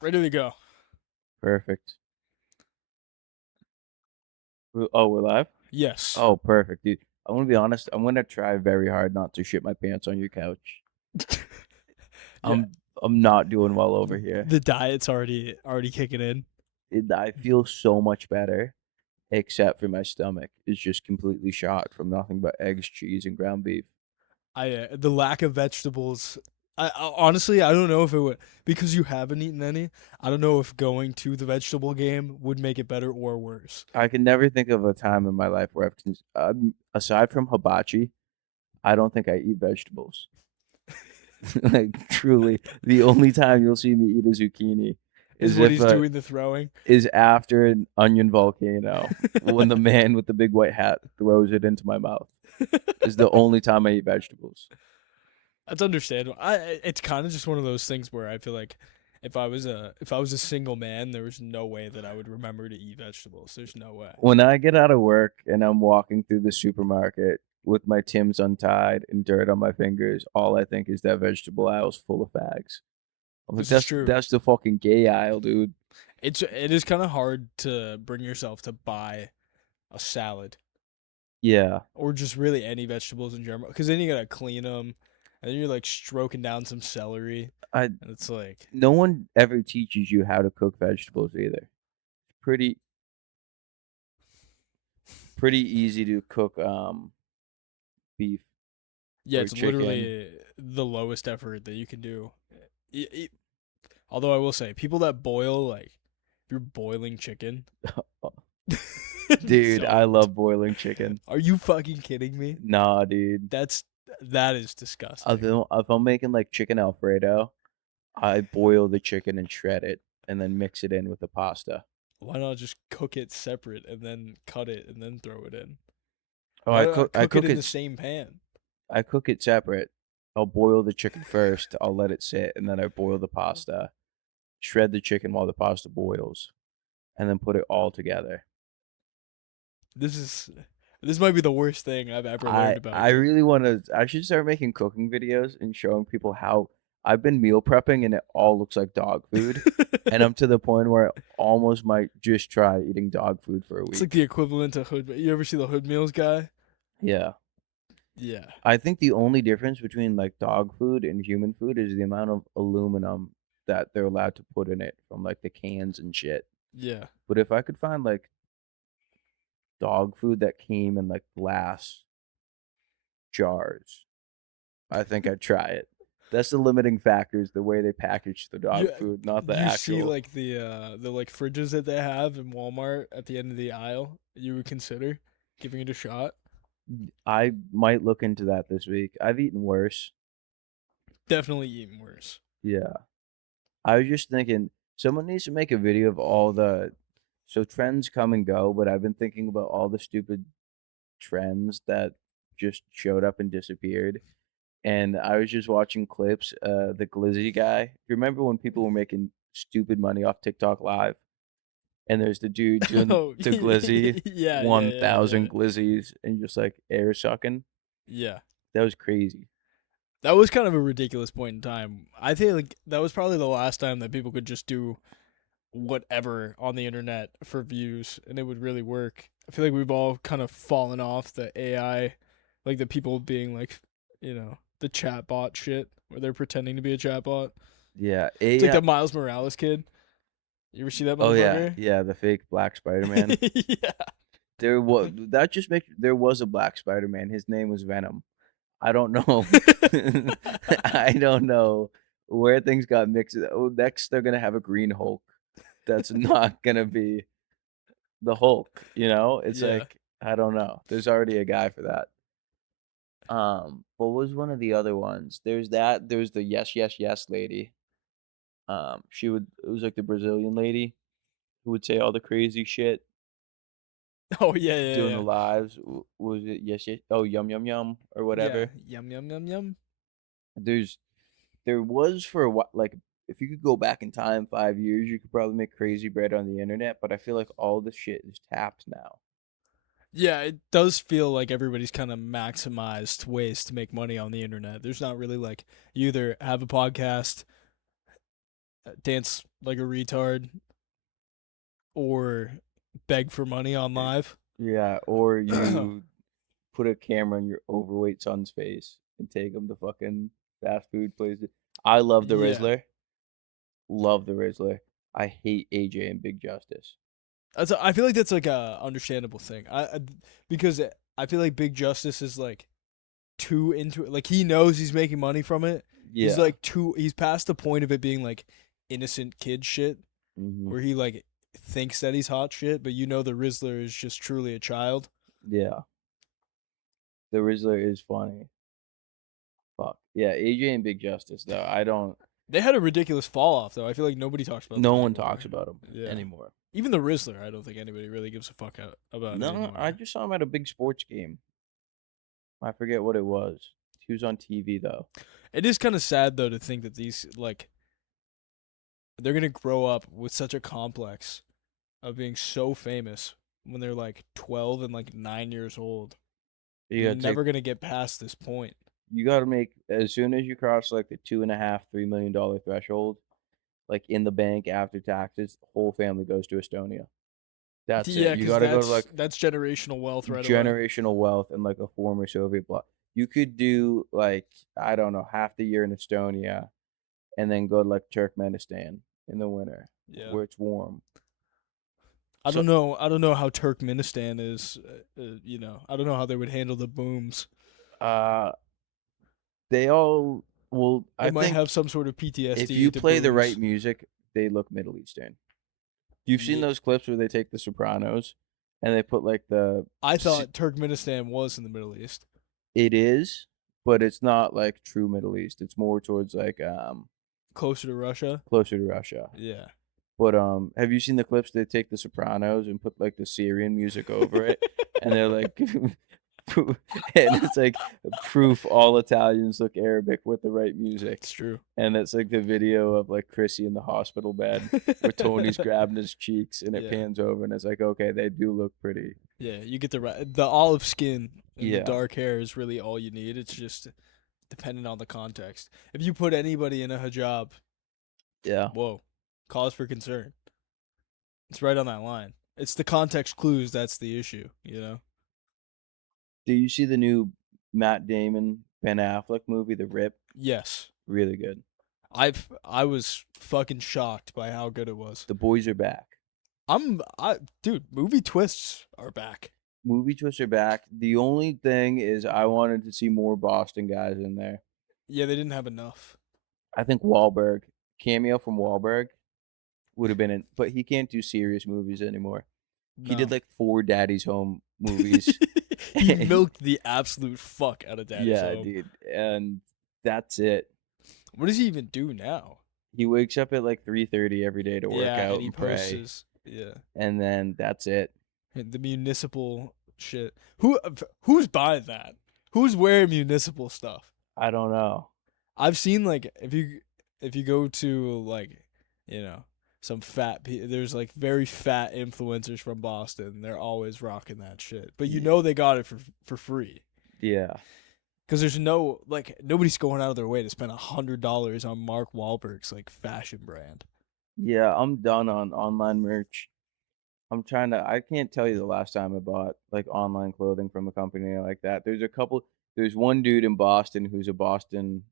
Ready to go. Perfect. Oh, we're live? Yes. Oh, perfect, dude. I'm gonna be honest. I'm gonna try very hard not to shit my pants on your couch. Yeah. I'm not doing well over The, here. the diet's already kicking in. I feel so much better, except for my stomach is just completely shot from nothing but eggs, cheese, and ground beef. The lack of vegetables. Honestly, I don't know if it would, because you haven't eaten any. I don't know if going to the vegetable game would make it better or worse. I can never think of a time in my life where aside from hibachi, I don't think I eat vegetables. Like truly, the only time you'll see me eat a zucchini Is is what if he's doing the throwing. is after an onion volcano when the man with the big white hat throws it into my mouth. Is the only time I eat vegetables. That's understandable. It's kind of just one of those things where I feel like if I was a single man, there was no way that I would remember to eat vegetables. There's no way. When I get out of work and I'm walking through the supermarket with my Timbs untied and dirt on my fingers, all I think is that vegetable aisle's full of fags. I'm like, This is that's true. that's the fucking gay aisle, dude. It is kind of hard to bring yourself to buy a salad Yeah, or just really any vegetables in general, because then you gotta clean them, and then you're like stroking down some celery, I and it's like no one ever teaches you how to cook vegetables either. Pretty pretty easy to cook beef yeah, or it's chicken. literally the lowest effort that you can do. Although I will say, people that boil, like if you're boiling chicken, Dude, I don't. love boiling chicken. Are you fucking kidding me? Nah, dude. That's that is disgusting. If I'm making like chicken Alfredo, I boil the chicken and shred it and then mix it in with the pasta. Why not just cook it separate and then cut it and then throw it in? Oh, Why not I cook it cook in the it same pan? I cook it separate. I'll boil the chicken first, I'll let it sit, and then I boil the pasta. Shred the chicken while the pasta boils, and then put it all together. This is this might be the worst thing I've ever learned about I you. really want to. I should start making cooking videos and showing people how I've been meal prepping, and it all looks like dog food. And I'm to the point where I almost might just try eating dog food for a It's like week. the equivalent to hood. You ever see the Hood Meals guy? Yeah, Yeah. I think the only difference between like dog food and human food is the amount of aluminum that they're allowed to put in it from like the cans and shit. Yeah. But if I could find like dog food that came in like glass jars, I think I'd try it. That's the limiting factor is the way they package the You dog food, not the you see actual. like the like fridges that they have in Walmart at the end of the aisle? You would consider giving it a shot? I might look into that this week. I've eaten worse. Definitely even worse. Yeah. I was just thinking someone needs to make a video of all the so trends come and go, but I've been thinking about all the stupid trends that just showed up and disappeared. And I was just watching clips, the Glizzy guy. You remember when people were making stupid money off TikTok Live? And there's the dude doing Oh the Glizzy, yeah, yeah, yeah, 1,000 yeah. Glizzies and just like air sucking. Yeah. That was crazy. That was kind of a ridiculous point in time. I think like that was probably the last time that people could just do whatever on the internet for views and it would really work. I feel like we've all kind of fallen off the AI, like the people being like, the chatbot shit where they're pretending to be a chatbot. Yeah. It's like AI. that Miles Morales kid. You ever see that Oh yeah, motherfucker? yeah, the fake Black Spider-Man. Yeah. There was that just makes there was a Black Spider-Man. His name was Venom. I don't know. I don't know where things got mixed. Oh, next they're gonna have a Green Hulk. That's not gonna be the Hulk. It's Yeah. like I don't know. There's already a guy for that. What was one of the other ones? There's that. There's the yes, yes, yes lady. She would. It was like the Brazilian lady who would say all the crazy shit Oh yeah, yeah, doing the yeah. lives. Was it yes, yes? Oh, yum, yum, yum, or Yeah. whatever. Yum yum yum yum. There's There was for a while, like if you could go back in time 5 years, you could probably make crazy bread on the internet. But I feel like all the shit is tapped now. Yeah, it does feel like everybody's kind of maximized ways to make money on the internet. There's not really like you either have a podcast dance like a retard or beg for money on live. Yeah, or you put a camera in your overweight son's face and take him to fucking fast food places. I love the Yeah, Rizzler. Love the Rizzler. I hate AJ and Big Justice. I feel like that's like a understandable thing. Because I feel like Big Justice is like too into it. Like he knows he's making money from it. He's Yeah. like too. He's past the point of it being like innocent kid shit, Hmm. where he like thinks that he's hot shit, but the Rizzler is just truly a child. Yeah. The Rizzler is funny. Fuck. Yeah, AJ and Big Justice though. I don't They had a ridiculous fall off though. I feel like nobody talks about no them one anymore. talks about them Yeah, anymore. even the Rizzler, I don't think anybody really gives a fuck about No, I anymore. just saw him at a big sports game. I forget what it was. He was on TV though. It is kind of sad though to think that these like they're gonna grow up with such a complex of being so famous when they're like 12 and like 9 years old. You They're gotta take never gonna get past this point. you gotta make as soon as you cross like the 2.5, $3 million threshold, like in the bank after taxes, whole family goes to Estonia. That's it. Yeah, You because gotta go to like that's generational wealth right away. generational wealth and like a former Soviet bloc. You could do like I don't know half the year in Estonia, and then go to like Turkmenistan in the winter Yeah, where it's warm. I So don't know. I don't know how Turkmenistan is. I don't know how they would handle the booms. uh they all well They I might think have some sort of if PTSD you to play the right booms. music, they look Middle Eastern. You've seen Yeah, those clips where they take The Sopranos and they put like I thought Turkmenistan was in the Middle East, it is, but it's not like true Middle East. It's more towards like closer to Russia. closer to Russia. Yeah. But have you seen the clips they take The Sopranos and put like the Syrian music over it and they're like and it's like proof all Italians look Arabic with the right music. It's true. And it's like the video of like Chrissy in the hospital bed where Tony's grabbing his cheeks and it Yeah. pans over and it's like, okay, they do look pretty. Yeah, you get the olive skin and the Yeah. dark hair is really all you need. It's just dependent on the context. If you put anybody in a hijab, Yeah. whoa, cause for concern. It's right on that line. It's the context clues that's the issue. Do you see the new Matt Damon, Ben Affleck movie, The Rip? Yes. Really good. I was fucking shocked by how good it was. The boys are back. Dude, movie twists are back. Movie twists are back. The only thing is I wanted to see more Boston guys in there. Yeah, they didn't have enough. I think Wahlberg, cameo from Wahlberg would have been in, but he can't do serious movies anymore. He did No. like 4 Daddy's Home movies. He milked the absolute fuck out of Daddy's Yeah, Home. dude. And that's it. What does he even do now? He wakes up at like 3:30 every day to work Yeah, out and he and pray. posts. Yeah, And then that's it. and the municipal shit. Who's buying that? Who's wearing municipal stuff? I don't know. I've seen like if you go to like some there's like very fat influencers from Boston. They're always rocking that shit, but they got it for free. Yeah. Because there's nobody's going out of their way to spend $100 on Mark Wahlberg's like fashion brand. Yeah, I'm done on online merch. I can't tell you the last time I bought like online clothing from a company like that. There's one dude in Boston who's a Boston,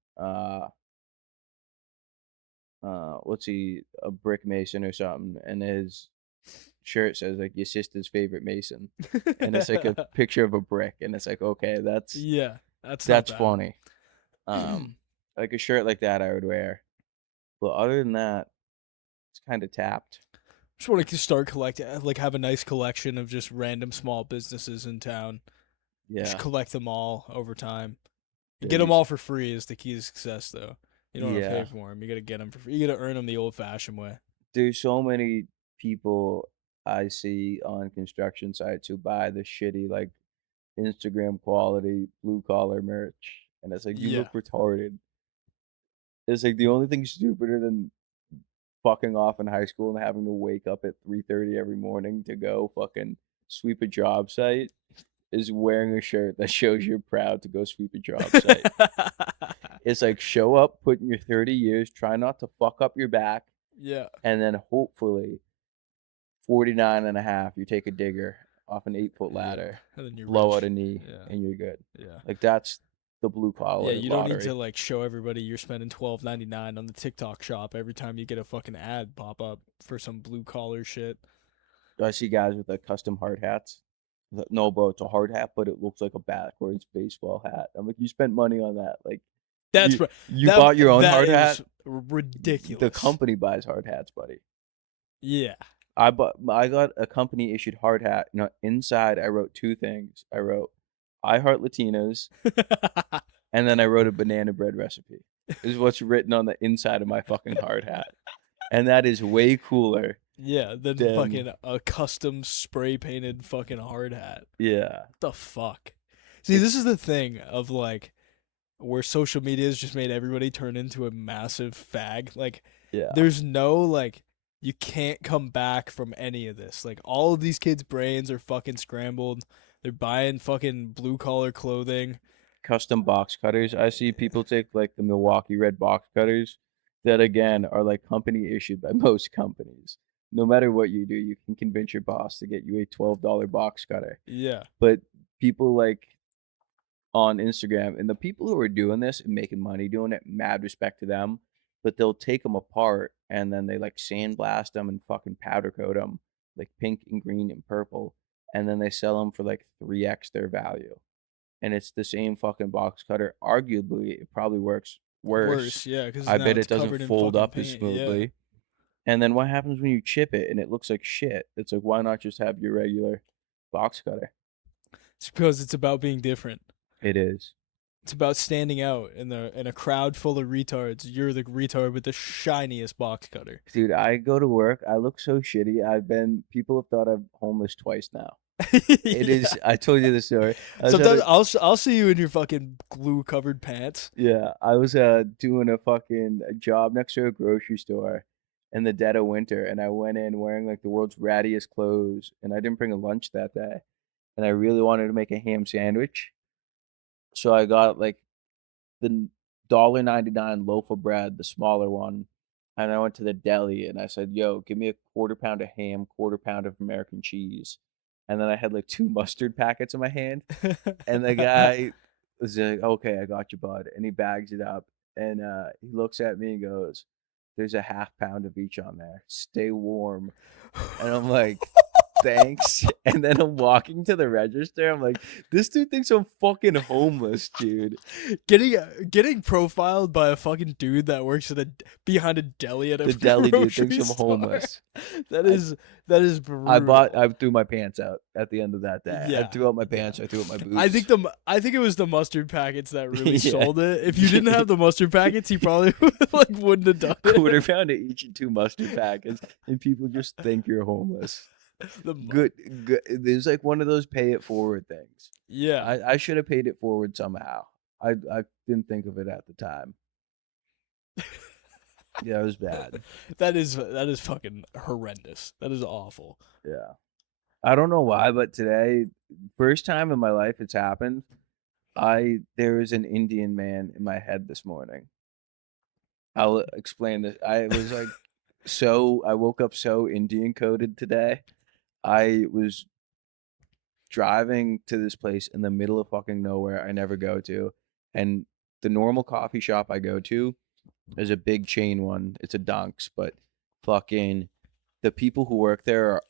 what's he, a brick mason or something, and his shirt says like your sister's favorite mason, and it's like a picture of a brick, and it's like, okay, Yeah, that's that's not funny. bad. Like a shirt like that I would wear, but other than that, it's kind of tapped. Just want to start collecting, like have a nice collection of just random small businesses in town. Just Yeah, collect them all over time. yeah, Get them all for free is the key to success, though. You don't want to pay yeah. for them. You got to get them for free. You got to earn them the old-fashioned way. There's so many people I see on construction sites who buy the shitty like Instagram quality blue collar merch, and it's like you Yeah. look retarded. It's like the only thing stupider than fucking off in high school and having to wake up at 3:30 every morning to go fucking sweep a job site is wearing a shirt that shows you're proud to go sweep a job site. It's like show up, put in your 30 years, try not to fuck up your back, Yeah. and then hopefully 49 and a half, you take a digger off an 8-foot Yeah. ladder, And then you're blow out rich. a knee, Yeah. and you're good. Yeah. Like that's the blue Yeah, collar you don't need to lottery. like show everybody you're spending $12.99 on the TikTok shop every time you get a fucking ad pop up for some blue collar shit. I see guys with like custom hard hats. No, bro, it's a hard hat, but it looks like a backwards baseball hat. I'm like, you spent money on that. Like, That's right. you bought your own That hard hat. is The ridiculous. company buys hard hats, buddy. Yeah. I got a company issued hard hat. You know, inside I wrote two things. I wrote I heart Latinos, and then I wrote a banana bread recipe. This is what's written on the inside of my fucking hard hat. And that is way cooler Yeah, then than fucking a custom spray painted fucking hard hat. yeah. What the fuck? See, this is the thing of like where social media has just made everybody turn into a massive fag. Like, Yeah. there's no like you can't come back from any of this. Like all of these kids' brains are fucking scrambled. They're buying fucking blue collar clothing. Custom box cutters. I see people take like the Milwaukee Red box cutters that again are like company issued by most companies. No matter what you do, you can convince your boss to get you a $12 box cutter. Yeah. But people like on Instagram and the people who are doing this and making money doing it, mad respect to them. But they'll take them apart and then they like sandblast them and fucking powder coat them like pink and green and purple, and then they sell them for like 3x their value. And it's the same fucking box cutter. Arguably, it probably works worse. Worse, yeah, because I now bet it's it doesn't covered in fold fucking up as paint. Yeah. smoothly. And then what happens when you chip it and it looks like shit? It's like, why not just have your regular box cutter? It's because it's about being different. It is. It's about standing out in a crowd full of retards. You're the retard with the shiniest box cutter. Dude, I go to work. I look so shitty. People have thought I'm homeless twice now. It Yeah. is, I told you the story. I was at Sometimes a, I'll see you in your fucking glue covered pants. yeah, I was doing a fucking job next to a grocery store in the dead of winter, and I went in wearing like the world's rattiest clothes, and I didn't bring a lunch that day, and I really wanted to make a ham sandwich, so I got like the $1.99 loaf of bread, the smaller one, and I went to the deli and I said, "Yo, give me a quarter pound of ham, quarter pound of American cheese," and then I had like two mustard packets in my hand. And the guy was like, "Okay, I got you, bud." And he bags it up, and he looks at me and goes, "There's a half pound of each on there. Stay warm." And I'm like, "Thanks." And then I'm walking to the register. I'm like, "This dude thinks I'm fucking homeless, dude." Getting profiled by a fucking dude that works behind a deli at a The deli dude grocery thinks I'm store. homeless. That I is that is brutal. I threw my pants out at the end of that day. I Yeah, threw out my yeah. pants. I threw out my boots. I think it was the mustard packets that really Yeah. sold it. If you didn't have the mustard packets, he probably like wouldn't have done Quarter it. pound of each and two mustard packets, and people just think you're homeless. The mu- Good. There's like one of those pay it forward things. Yeah, I should have paid it forward somehow. I didn't think of it at the time. Yeah, it was bad. that is fucking horrendous. That is awful. Yeah. I don't know why, but today, first time in my life it's happened. There was an Indian man in my head this morning. I'll explain this. I was like I woke up so Indian coded today. I was driving to this place in the middle of fucking nowhere I never go to. And the normal coffee shop I go to is a big chain one. It's a Dunks, but fucking the people who work there are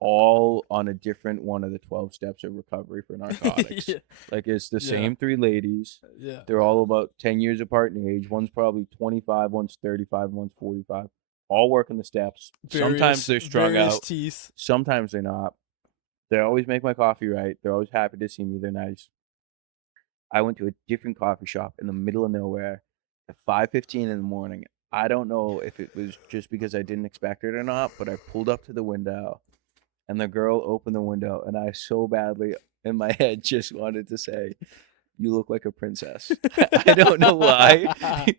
all on a different one of the 12 steps of recovery for narcotics. Yeah. Like it's the Yeah. same three ladies. Yeah. They're all about 10 years apart in age. One's probably 25, one's 35, one's 45. All working the steps. Sometimes they're strung various out. teeth. Sometimes they're not. They always make my coffee right. They're always happy to see me. They're nice. I went to a different coffee shop in the middle of nowhere at 5:15 in the morning. I don't know if it was just because I didn't expect it or not, but I pulled up to the window and the girl opened the window and I so badly in my head just wanted to say, "You look like a princess." I don't know why.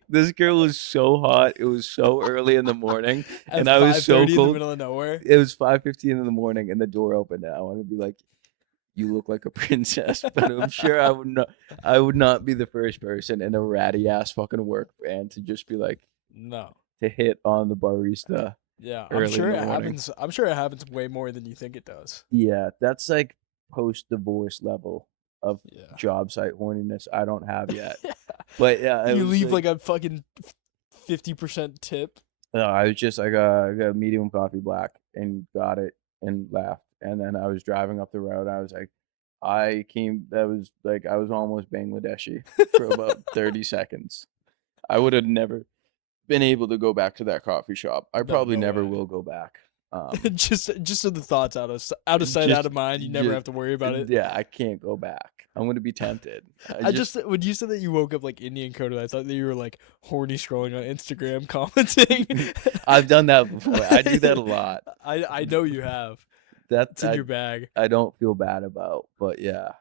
This girl was so hot. It was so early in the morning At and I was so 5:30 in the cold. middle of nowhere. It was 5:15 in the morning and the door opened and I wanted to be like, "You look like a princess," but I'm sure I would not be the first person in a ratty ass fucking work van to just be like, No. to hit on the barista Yeah, I'm early in sure the it morning. happens. I'm sure it happens way more than you think it does. Yeah, that's like post-divorce level of Yeah. job site horniness I don't have yet. But yeah, it You was leave like like a fucking 50% tip. I was just I got a medium coffee black and got it and left. And then I was driving up the road. I was like, I came. That was like I was almost Bangladeshi for about 30 seconds. I would have never been able to go back to that coffee shop. I No, probably no never way. will go back. Just so the thoughts out of sight, out Just, of mind. You never just have to worry about it. yeah, I can't go back. I'm gonna be tempted. I I just just when you said that you woke up like Indian coded, I thought that you were like horny scrolling on Instagram commenting. I've done that before. I do that a lot. I know you have. That It's in your bag. I don't feel bad about, but yeah,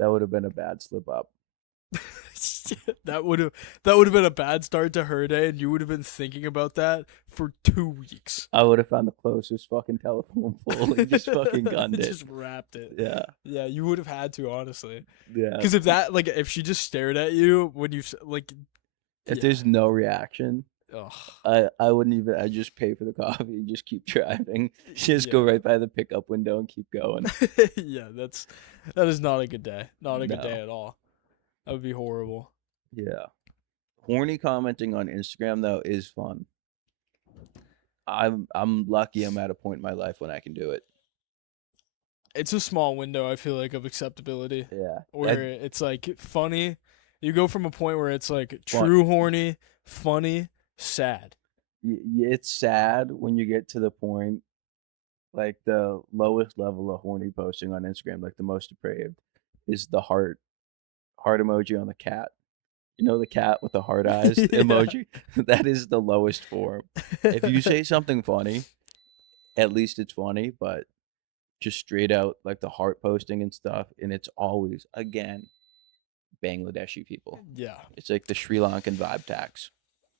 that would have been a bad slip up. that would have been a bad start to her day, and you would have been thinking about that for 2 weeks. I would have found the closest fucking telephone pole and just fucking gunned it. Just wrapped it. Yeah, Yeah, you would have had to, honestly. yeah. Because if she just stared at you when you like, If yeah. there's no reaction, Ugh. I wouldn't even. I just pay for the coffee and just keep driving. Just go Yeah. right by the pickup window and keep going. Yeah, that is not a good day. Not a good day No. at all. That would be horrible. Yeah. Horny commenting on Instagram though is fun. I'm lucky I'm at a point in my life when I can do it. It's a small window, I feel like, of acceptability Yeah. where it's like funny. You go from a point where it's like Fun. true horny, funny, sad. It's sad when you get to the point like the lowest level of horny posting on Instagram, like the most depraved, is the heart emoji on the cat. You know the cat with the heart eyes Yeah. emoji? That is the lowest form. If you say something funny, at least it's funny, but just straight out like the heart posting and stuff, and it's always again Bangladeshi people. Yeah. It's like the Sri Lankan vibe tax.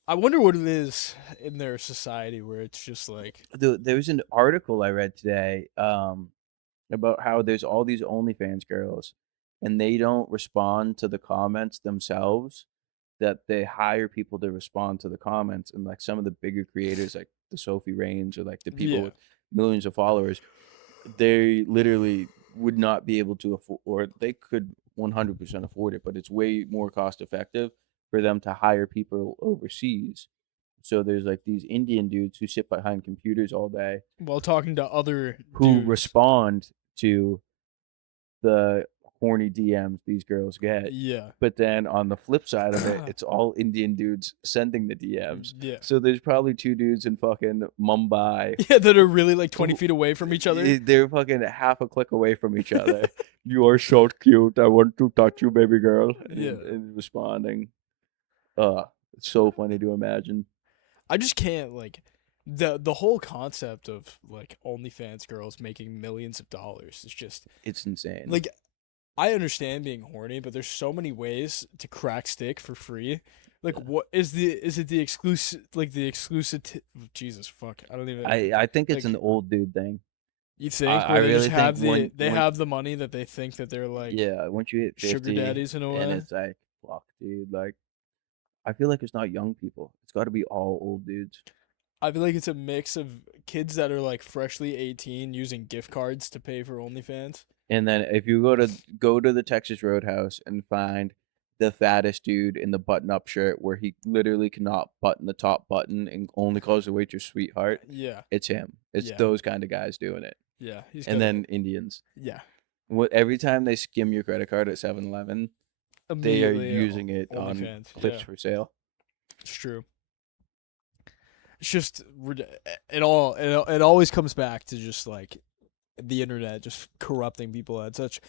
I wonder what it is in their society where it's just like, There was an article I read today about how there's all these OnlyFans girls, and they don't respond to the comments themselves. That they hire people to respond to the comments, and like some of the bigger creators, like the Sophie Rains or like the people yeah, with millions of followers, they literally would not be able to afford, or they could 100% afford it, but it's way more cost effective for them to hire people overseas. So there's like these Indian dudes who sit behind computers all day while talking to other who dudes. respond to the horny DMs these girls get. Yeah. But then on the flip side of it, it's all Indian dudes sending the DMs. Yeah. So there's probably two dudes in fucking Mumbai. Yeah, that are really like 20 feet away from each other. They're fucking half a click away from each other. You are so cute. I want to touch you, baby girl. Yeah. And responding. It's so funny to imagine. I just can't like the whole concept of like OnlyFans girls making millions of dollars is just It's insane. like I understand being horny, but there's so many ways to crack stick for free. Like what is it the exclusive Jesus fuck. I don't even I think it's like, an old dude thing. you think I where they really just have think they have the money that they think that they're like yeah, once you hit 50 sugar daddies in a way. and it's like, fuck, dude, like I feel like it's not young people. It's got to be all old dudes. I feel like it's a mix of kids that are like freshly 18 using gift cards to pay for OnlyFans. And then if you go to the Texas Roadhouse and find the fattest dude in the button-up shirt where he literally cannot button the top button and only calls the waitress sweetheart, Yeah. it's him. It's Yeah. those kind of guys doing it. Yeah. He's And then Indians. yeah. Every time they skim your credit card at 7-Eleven, they are Immediately, using it on OnlyFans, clips yeah. for sale. It's true. It's just it always comes back to just like the internet just corrupting people at such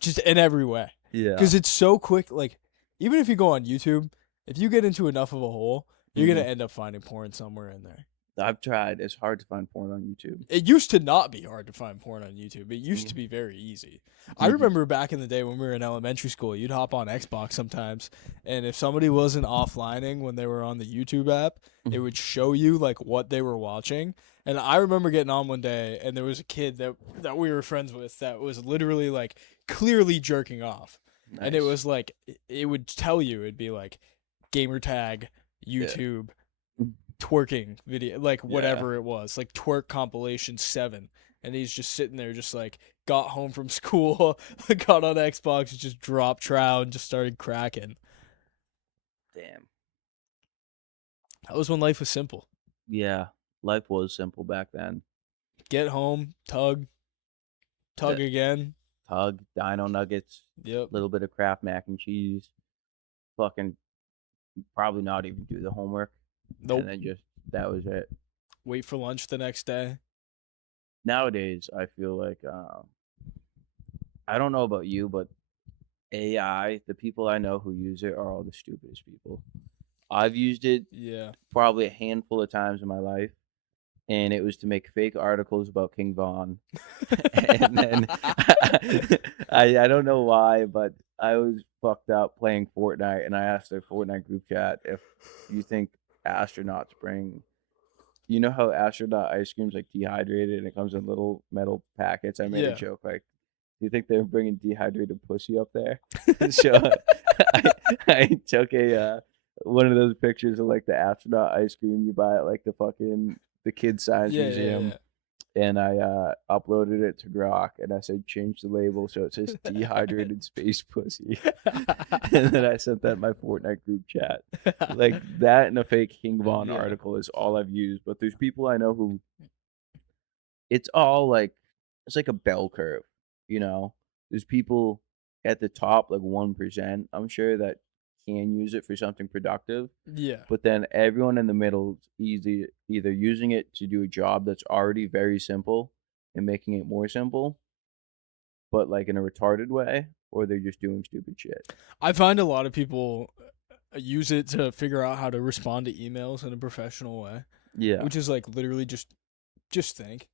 just in every way. Yeah. Because it's so quick. Like even if you go on YouTube, if you get into enough of a hole, you're gonna end up finding porn somewhere in there. I've tried. It's hard to find porn on YouTube. It used to not be hard to find porn on YouTube. It used to be very easy. I remember back in the day when we were in elementary school, you'd hop on Xbox sometimes, and if somebody wasn't offlining when they were on the YouTube app, it would show you like what they were watching. And I remember getting on one day, and there was a kid that we were friends with that was literally like clearly jerking off, and it Nice. was like it would tell you it'd be like gamer tag YouTube. twerking video, like Yeah. whatever it was, like twerk compilation 7, and he's just sitting there, just like got home from school, got on Xbox, just dropped trow and just started cracking. Damn. That was when life was simple. Yeah. Life was simple back then. Get home, tug, tug That again. Tug, Dino Nuggets, Yep. little bit of Kraft mac and cheese, fucking probably not even do the homework, and Nope. then just that was it. Wait for lunch the next day. Nowadays, I feel like I don't know about you, but AI, the people I know who use it are all the stupidest people. I've used it Yeah. probably a handful of times in my life, and it was to make fake articles about King Von. And then I don't know why, but I was fucked up playing Fortnite, and I asked the Fortnite group chat if you think astronauts bring. You know how astronaut ice cream's like dehydrated and it comes in little metal packets? I made a Yeah. joke like, "Do you think they're bringing dehydrated pussy up there?" So I, I took a one of those pictures of like the astronaut ice cream you buy at like the kids science Yeah, yeah, museum, and I uploaded it to Grok, and I said change the label so it says dehydrated space pussy, and then I sent that in my Fortnite group chat. Like yeah. that and a fake King Von Yeah. article is all I've used. But there's people I know who it's all like it's like a bell curve, you know. There's people at the top, like 1%, I'm sure, that can use it for something productive, Yeah. but then everyone in the middle is either using it to do a job that's already very simple and making it more simple, but like in a retarded way, or they're just doing stupid shit. I find a lot of people use it to figure out how to respond to emails in a professional way, Yeah. which is like literally just think.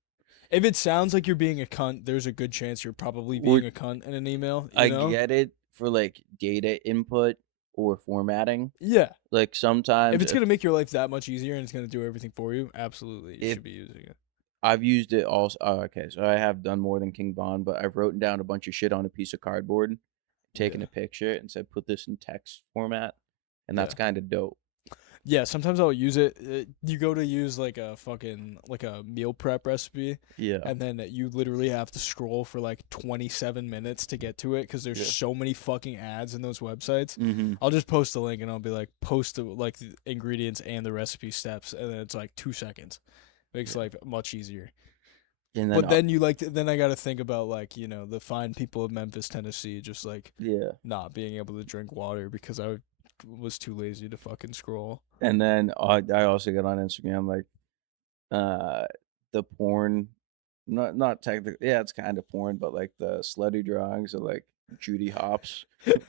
If it sounds like you're being a cunt, there's a good chance you're probably Or being a cunt in an email, you I know? get it for like data input or formatting. Yeah. Like If sometimes it's going to make your life that much easier and it's going to do everything for you, absolutely you if should be using it. I've used it also. Oh, okay, so I have done more than King Von, but I've written down a bunch of shit on a piece of cardboard, taken Yeah. a picture, and said put this in text format, and Yeah. that's kind of dope. Yeah, sometimes I'll use it. You go to use like a fucking like a meal prep recipe, Yeah, and then you literally have to scroll for like 27 minutes to get to it because there's yeah. so many fucking ads in those websites. Mm-hmm. I'll just post the link and I'll be like, post the like the ingredients and the recipe steps, and then it's like 2 seconds. Makes Yeah, life much easier. and then But then you like then I got to think about like the fine people of Memphis, Tennessee, just like yeah, not being able to drink water because I was too lazy to fucking scroll. and then I also got on Instagram like uh the porn, not technically, yeah, it's kind of porn, but like the slutty drawings of like Judy Hopps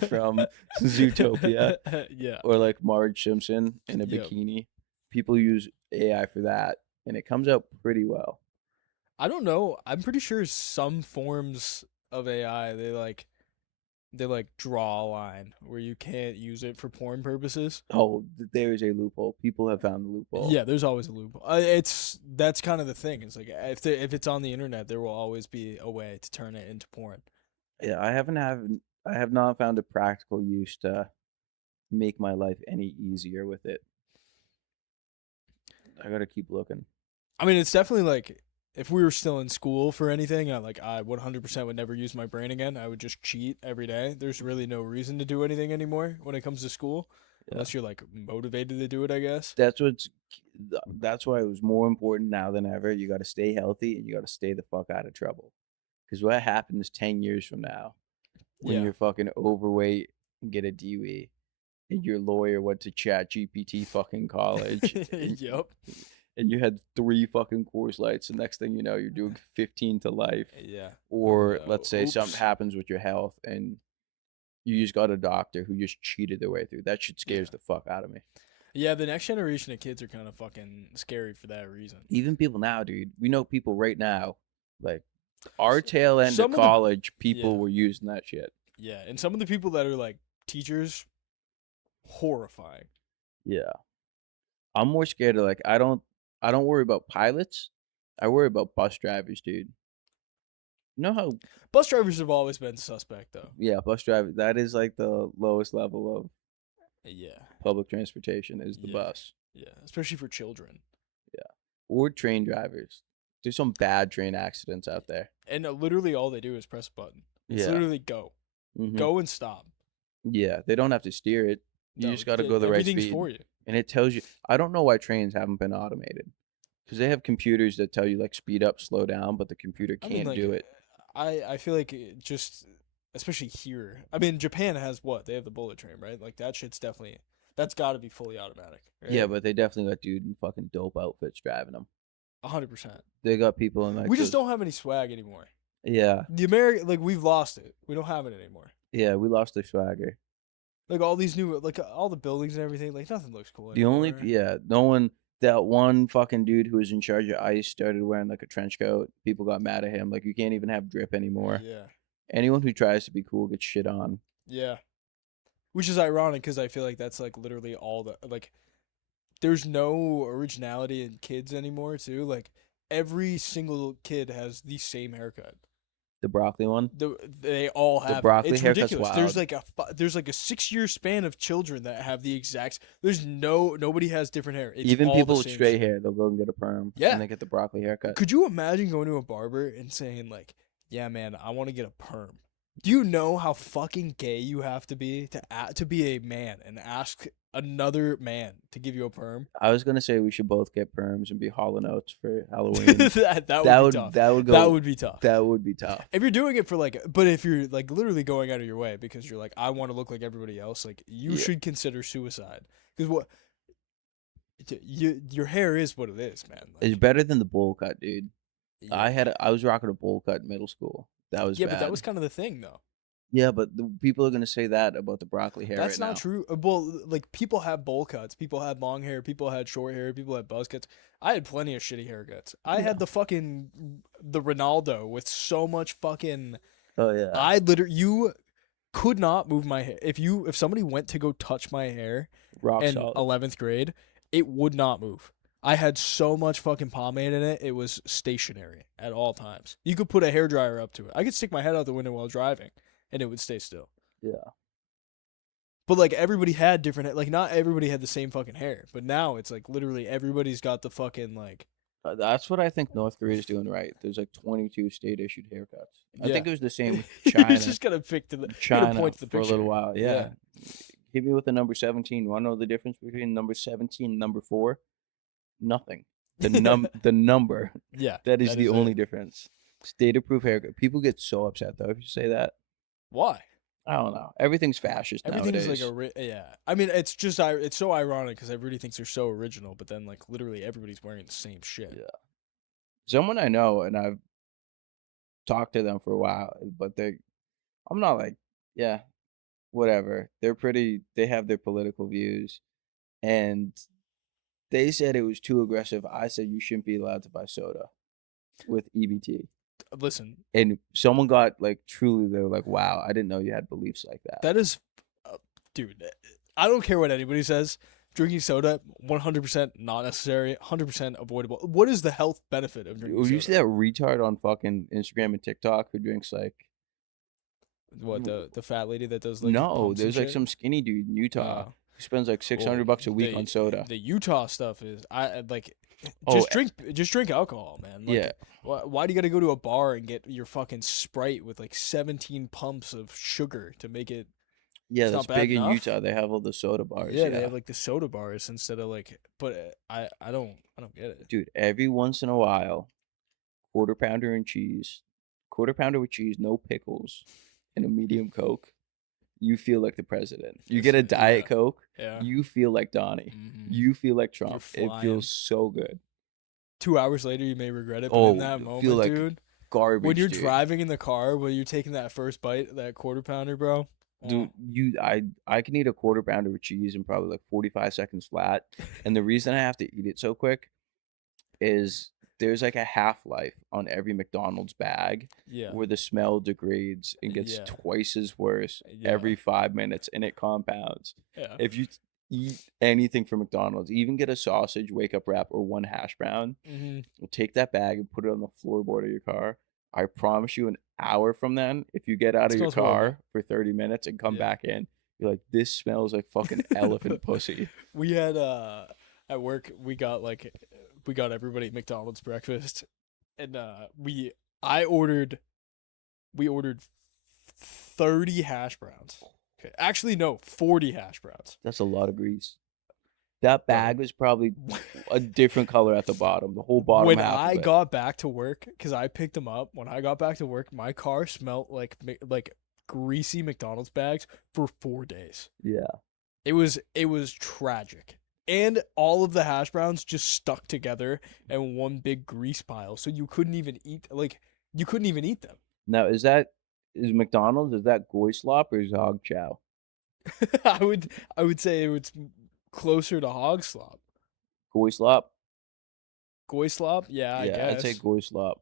from Zootopia, Yeah. or like Marge Simpson in a Yep. bikini. People use AI for that, and it comes out pretty well. I don't know. I'm pretty sure some forms of AI they like draw a line where you can't use it for porn purposes. Oh, there is a loophole. People have found the loophole. Yeah, there's always a loophole. That's kind of the thing. It's like if it's on the internet, there will always be a way to turn it into porn. Yeah, I have not found a practical use to make my life any easier with it. I gotta keep looking. I mean, it's definitely like if we were still in school for anything, I 100% would never use my brain again. I would just cheat every day. There's really no reason to do anything anymore when it comes to school, Yeah, unless you're like motivated to do it, I guess. that's what's that's why it was more important now than ever. You got to stay healthy and you got to stay the fuck out of trouble. Because what happens 10 years from now when Yeah. you're fucking overweight and get a DW and your lawyer went to Chat GPT fucking college Yep. and you had 3 fucking course lights, the next thing you know, you're doing 15 to life. Yeah. Or let's say something Oops. happens with your health and you just got a doctor who just cheated their way through. That shit Yeah. scares the fuck out of me. Yeah, the next generation of kids are kind of fucking scary for that reason. Even people now, dude. We know people right now, like our tail end of Some of the college, people Yeah. were using that shit. Yeah, and some of the people that are like teachers, horrifying. Yeah. I'm more scared of like I don't worry about pilots. I worry about bus drivers, dude. You know how Bus drivers have always been suspect though. yeah, bus driver that is like the lowest level of Yeah. public transportation is the Yeah. bus. Yeah, especially for children. Yeah. Or train drivers. There's some bad train accidents out there. And literally all they do is press a button. It's Yeah. literally go. Hmm. Go and stop. Yeah. They don't have to steer it. You No, just got to go the right everything's speed. for you. And it tells you. I don't know why trains haven't been automated. Because they have computers that tell you, like, speed up, slow down, but the computer I mean, can't like, do it. I feel like it just, especially here. I mean, Japan has what? They have the bullet train, right? Like that shit's definitely that's got to be fully automatic, Yeah, right? but they definitely got dude in fucking dope outfits driving them. 100%. They got people in, like, We just those. don't have any swag anymore. Yeah. The American, like we've lost it. We don't have it anymore. Yeah, we lost their swagger. Like all these new, like all the buildings and everything, like nothing looks cool The only, anymore. yeah, no one, that one fucking dude who was in charge of ICE started wearing like a trench coat. People got mad at him. Like, you can't even have drip anymore. Yeah, Anyone who tries to be cool gets shit on. yeah. Which is ironic because I feel like that's like literally all the like. There's no originality in kids anymore too. Like every single kid has the same haircut. The broccoli one? They all The have it. broccoli It's haircut's ridiculous. wild. There's like a 6 year span of children that have the exact. There's nobody has different hair. It's Even all people the with same straight shit. hair, they'll go and get a perm Yeah. and they get the broccoli haircut. Could you imagine going to a barber and saying like, "Yeah, man, I want to get a perm." Do you know how fucking gay you have to be to be a man and ask another man to give you a perm? I was gonna say we should both get perms and be Hall and Oates for Halloween. That would be tough. that would go That would be tough. that would be tough. If you're doing it for like, but if you're like literally going out of your way because you're like, I want to look like everybody else, like you Yeah. should consider suicide. Because your hair is what it is, man. Like, It's better than the bowl cut, dude. yeah. I was rocking a bowl cut in middle school. That was Yeah, bad. but that was kind of the thing though. Yeah, but the people are gonna say that about the broccoli hair That's right not now. true. Well, like people have bowl cuts, people had long hair, people had short hair, people had buzz cuts. I had plenty of shitty haircuts. I Yeah. had the Ronaldo with so much fucking. Oh yeah. I literally you could not move my hair if somebody went to go touch my hair Rock in solid. 11th grade, it would not move. I had so much fucking pomade in it, it was stationary at all times. You could put a hairdryer up to it. I could stick my head out the window while driving, and it would stay still. Yeah. But like everybody had different, like not everybody had the same fucking hair. But now it's like literally everybody's got the fucking like. That's what I think North Korea is doing right. There's like 22 state issued haircuts. I Yeah. think it was the same with You're China. just gonna pick to the China point to the for a picture. little while. Yeah. Hit me with the number 17. You want to know the difference between number 17 and number 4? Nothing. The number. Yeah. That is the it. only difference. State approved haircut. People get so upset though if you say that. Why? I don't know. Everything's fascist Everything's nowadays. like yeah. I mean, it's just it's so ironic because everybody thinks they're so original, but then like literally everybody's wearing the same shit. Yeah. Someone I know, and I've talked to them for a while, but I'm not like, yeah, whatever. They have their political views, and they said it was too aggressive. I said you shouldn't be allowed to buy soda with EBT. Listen, And someone got like truly, they were like, wow, I didn't know you had beliefs like that. that is, dude. I don't care what anybody says. Drinking soda, 100% not necessary, 100% avoidable. What is the health benefit of drinking You soda? see that retard on fucking Instagram and TikTok who drinks like What the fat lady that does like no, pumps and there's like shit? some skinny dude in Utah Oh. who spends like $600 a week on soda. The Utah stuff is I like Oh, just drink alcohol, man. Like, Yeah. Why do you got to go to a bar and get your fucking Sprite with like 17 pumps of sugar to make it? Yeah, It's that's not bad big in enough. Utah. They have all the soda bars. Yeah, they have like the soda bars instead of like. But I don't get it. Dude, every once in a while, quarter pounder and cheese, quarter pounder with cheese, no pickles, and a medium Coke. You feel like the president. You get a Yes, Diet yeah. Coke. Yeah. You feel like Donnie. Mhm. You feel like Trump. It flying. feels so good. 2 hours later, you may regret it, but Oh, in that you moment, feel like dude, Garbage. when you're dude. driving in the car, when you're taking that first bite, that quarter pounder, bro. Dude, I can eat a quarter pounder with cheese in probably like 45 seconds flat. And the reason I have to eat it so quick is there's like a half-life on every McDonald's bag Yeah. where the smell degrades and gets Yeah. twice as worse Yeah. every 5 minutes, and it compounds. Yeah. If you eat anything from McDonald's, even get a sausage wake up wrap or one hash brown, take that bag and put it on the floorboard of your car. I promise you, an hour from then, if you get out of your smells horrible. car for 30 minutes and come Yeah. back in, you're like, this smells like fucking elephant pussy. We had at work we got everybody McDonald's breakfast, and I ordered we ordered 30 hash browns. Okay, actually no, 40 hash browns, That's a lot of grease. That bro. bag was probably a different color at the bottom, the whole bottom When half of I it. got back to work, because I picked them up, when I got back to work, my car smelled like greasy McDonald's bags for 4 days. Yeah. It was tragic. And all of the hash browns just stuck together in one big grease pile, so you couldn't even eat them. Now, is McDonald's, is that goy slop or is hog chow? I would say it was closer to hog slop. Goy slop? Goy slop? Yeah, I Yeah, I'd say guess. goy slop,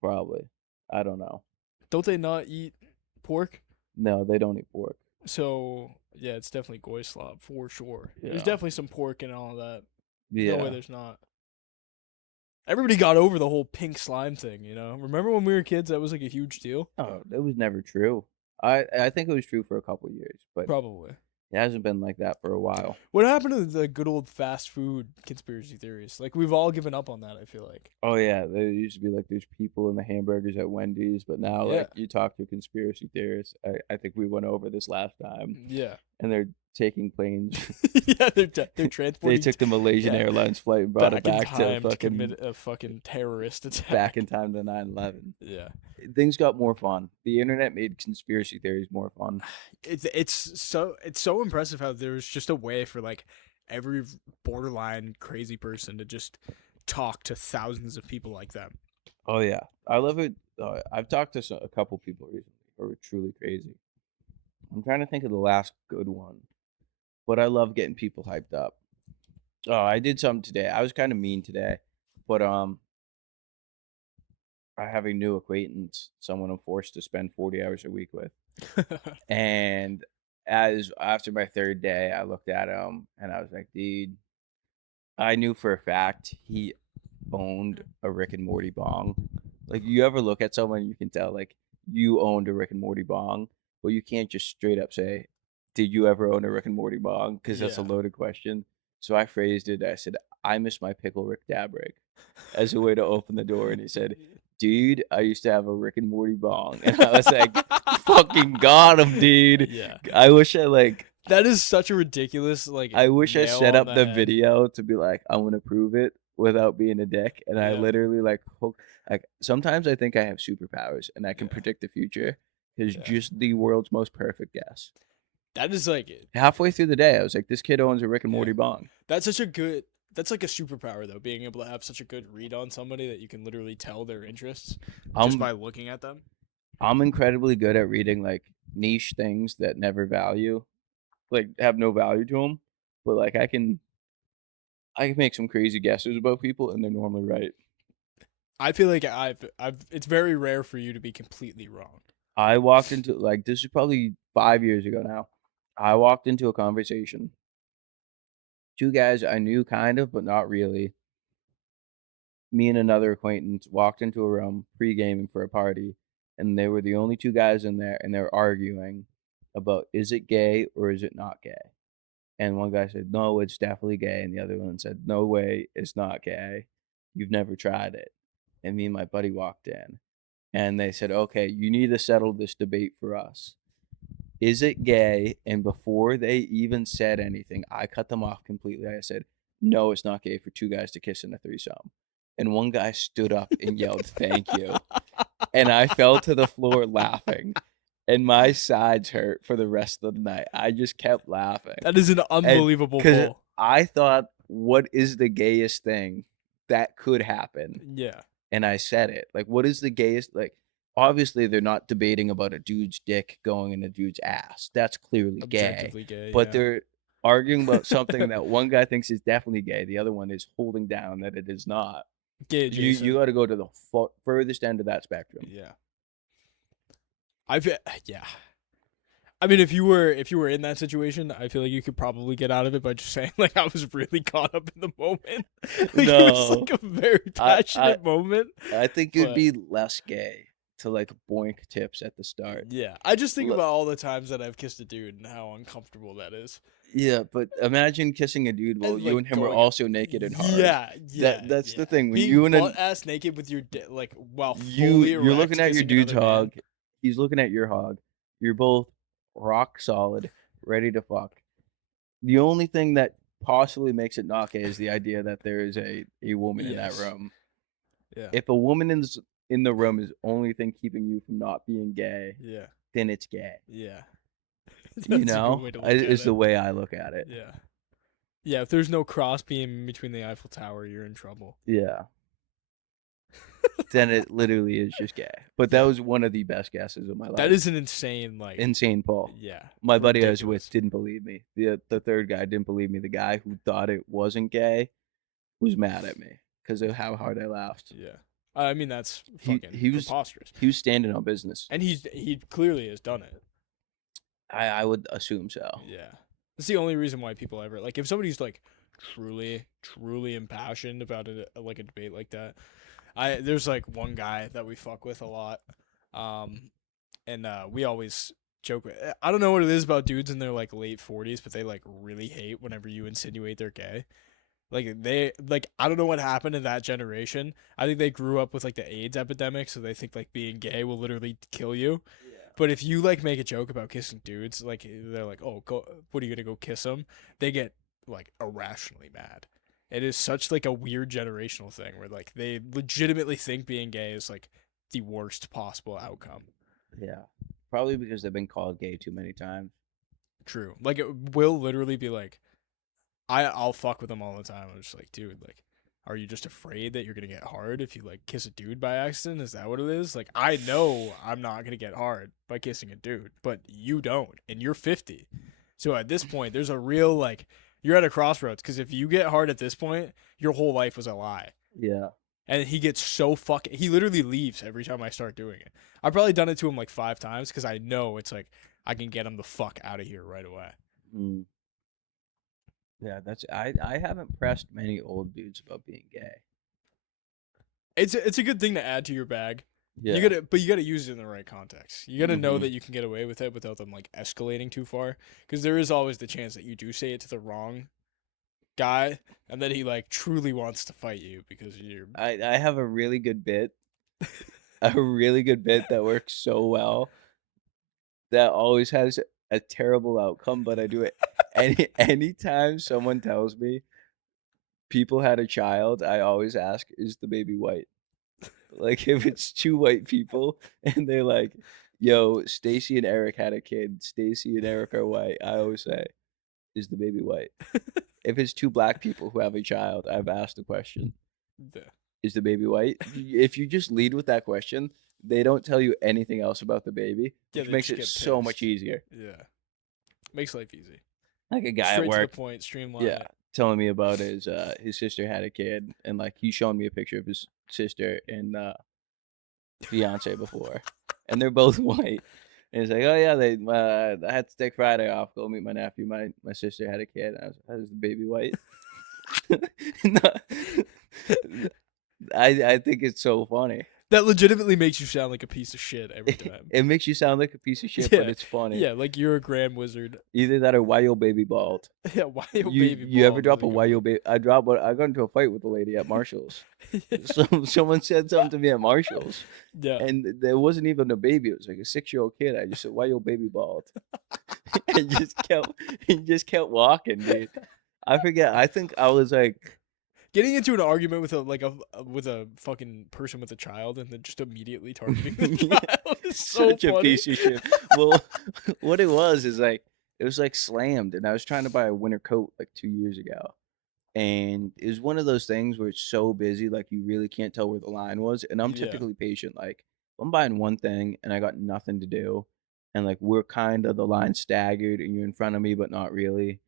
probably. I don't know. Don't they not eat pork? No, they don't eat pork. So yeah, it's definitely goy slop for sure. There's Yeah. definitely some pork and all that. No way Yeah. there's not. Everybody got over the whole pink slime thing, you know? Remember when we were kids that was like a huge deal? Oh, that was never true. I think it was true for a couple years, but Probably. it hasn't been like that for a while. What happened to the good old fast food conspiracy theories? Like we've all given up on that, I feel like. Oh yeah, there used to be like there's people in the hamburgers at Wendy's, but now Yeah. like you talk to conspiracy theorists. I think we went over this last time, Yeah. and they're taking planes. Yeah, they're They transporting took the Malaysian yeah, Airlines flight and brought it back in back to time to fucking commit a fucking terrorist attack. back in time to 9/11. Yeah. Things got more fun. The internet made conspiracy theories more fun. It's so impressive how there was just a way for like every borderline crazy person to just talk to thousands of people like them. Oh yeah, I love it. I've talked to a couple people recently who are truly crazy. I'm trying to think of the last good one, but I love getting people hyped up. Oh, I did something today. I was kind of mean today, but I have a new acquaintance, someone I'm forced to spend 40 hours a week with. And as after my third day, I looked at him and I was like, dude, I knew for a fact he owned a Rick and Morty bong. Like, you ever look at someone and you can tell, like, you owned a Rick and Morty bong, but you can't just straight up say, did you ever own a Rick and Morty bong? Because that's a Yeah. loaded question. So I phrased it. I said, I miss my pickle Rick dab rig as a way to open the door. And he said, dude, I used to have a Rick and Morty bong. And I was like, fucking got him, dude. Yeah. I wish I like That is such a ridiculous like I wish I nail set on up the head. video to be like, I'm gonna prove it without being a dick. And I Yeah. literally like sometimes I think I have superpowers and I can Yeah. predict the future. Is Yeah. just the world's most perfect guess. That is like Halfway through the day, I was like, this kid owns a Rick and Yeah. Morty bong. that's such a good that's like a superpower though, being able to have such a good read on somebody that you can literally tell their interests just I'm by looking at them. I'm incredibly good at reading like niche things that never have no value to them. But like I can make some crazy guesses about people and they're normally right. I feel like I've it's very rare for you to be completely wrong. I walked into like this is probably 5 years ago now. I walked into a conversation. Two guys I knew kind of, but not really. Me and another acquaintance walked into a room pre-gaming for a party, and they were the only two guys in there, and they were arguing about is it gay or is it not gay? And one guy said, no, it's definitely gay. And the other one said, no way, it's not gay. You've never tried it. And me and my buddy walked in, and they said, okay, you need to settle this debate for us. Is it gay? And before they even said anything, I cut them off completely. I said, no, it's not gay for two guys to kiss in a threesome. And one guy stood up and yelled, thank you. And I fell to the floor laughing. And my sides hurt for the rest of the night. I just kept laughing. That is an unbelievable Because pull. I thought, what is the gayest thing that could happen? Yeah. And I said it. Like, what is the gayest? Like, obviously, they're not debating about a dude's dick going in a dude's ass. That's clearly gay. Objectively gay. But yeah. they're arguing about something that one guy thinks is definitely gay. The other one is holding down that it is not. Gay You adjacent. got to go to the furthest end of that spectrum. Yeah. Yeah. I mean, if you were in that situation, I feel like you could probably get out of it by just saying like I was really caught up in the moment. Like, it was No. like a very passionate moment. I think it'd But- be less gay. to like boink tips at the start. Yeah, I just think Look, about all the times that I've kissed a dude and how uncomfortable that is. yeah, but imagine kissing a dude while And you like and him are going up. also naked and hard. Yeah, yeah, That's yeah. the thing. When Being you and butt ass naked with your like while fully you're erect looking at your kissing dude's another man. hog, he's looking at your hog. You're both rock solid, ready to fuck. The only thing that possibly makes it not gay is the idea that there is a woman in that Yes. room. Yeah. If a woman in the room is the only thing keeping you from not being gay, Yeah. then it's gay. Yeah. You That's a good know, way to look at is it. the way I look at it. Yeah. Yeah, if there's no cross beam between the Eiffel Tower, you're in trouble. Yeah. Then it literally is just gay. But that was one of the best guesses of my life. That is an insane, like, Insane, Paul. yeah. My buddy I was ridiculous. with didn't believe me. The third guy didn't believe me. The guy who thought it wasn't gay was mad at me because of how hard I laughed. Yeah. I mean, that's He fucking he was preposterous. he was standing on business. And he clearly has done it. I would assume so. Yeah. That's the only reason why people ever, like, if somebody's, like, truly impassioned about it, like, a debate like that, there's, like, one guy that we fuck with a lot, and we always joke with, I don't know what it is about dudes in their, like, late 40s, but they, like, really hate whenever you insinuate they're gay. Like, I don't know what happened in that generation. I think they grew up with, like, the AIDS epidemic, so they think, like, being gay will literally kill you. But if you like make a joke about kissing dudes, like they're like, "Oh, go! What are you gonna go kiss them?" They get like irrationally mad. It is such like a weird generational thing where like they legitimately think being gay is like the worst possible outcome. Yeah. Probably because they've been called gay too many times. True. Like it will literally be like, I'll fuck with them all the time. I'm just like, dude, like, are you just afraid that you're gonna get hard if you like kiss a dude by accident? Is that what it is? Like, I know I'm not gonna get hard by kissing a dude, but you don't, and you're 50. So at this point, there's a real like, you're at a crossroads because if you get hard at this point, your whole life was a lie. Yeah. And he gets so fucking. He literally leaves every time I start doing it. I've probably done it to him like 5 times because I know it's like I can get him the fuck out of here right away. Mm. Yeah, that's I haven't pressed many old dudes about being gay. It's a good thing to add to your bag. Yeah. But you gotta use it in the right context. You gotta know Mhm. that you can get away with it without them like escalating too far, because there is always the chance that you do say it to the wrong guy, and then he like truly wants to fight you because you're. I have a really good bit. A really good bit that works so well. That always has a terrible outcome, but I do it anytime someone tells me people had a child, I always ask, is the baby white? Like if it's two white people and they're like, yo, Stacy and Eric had a kid, Stacy and Eric are white, I always say, is the baby white? If it's two black people who have a child, I've asked the question, is the baby white? If you just lead with that question, they don't tell you anything else about the baby, Yeah, which they makes just it get so pissed. much easier. Yeah, makes life easy. Like a guy Straight at to the work, point, streamline yeah, it. telling me about his sister had a kid, and like he's showing me a picture of his sister and fiance before, and they're both white. And he's like, oh yeah, I had to take Friday off, go meet my nephew. My sister had a kid. And I was like, is the baby white? No. I think it's so funny. That legitimately makes you sound like a piece of shit every time. It makes you sound like a piece of shit, Yeah, but it's funny. yeah, like you're a grand wizard. Either that or why your baby bald. Yeah, why your You baby? you ever drop really a why your baby? I got into a fight with a lady at Marshalls. Someone said something to me at Marshalls, Yeah, and there wasn't even a baby. It was like a 6-year-old kid. I just said, "Why your baby bald?" and just kept walking, dude. I forget. I think I was like, getting into an argument with with a fucking person with a child and then just immediately targeting the child is so such a funny. piece of shit. Well, what it was is like it was like slammed, and I was trying to buy a winter coat like 2 years ago, and it was one of those things where it's so busy, like you really can't tell where the line was. And I'm Yeah, typically patient. Like if I'm buying one thing and I got nothing to do, and like we're kind of the line staggered, and you're in front of me but not really,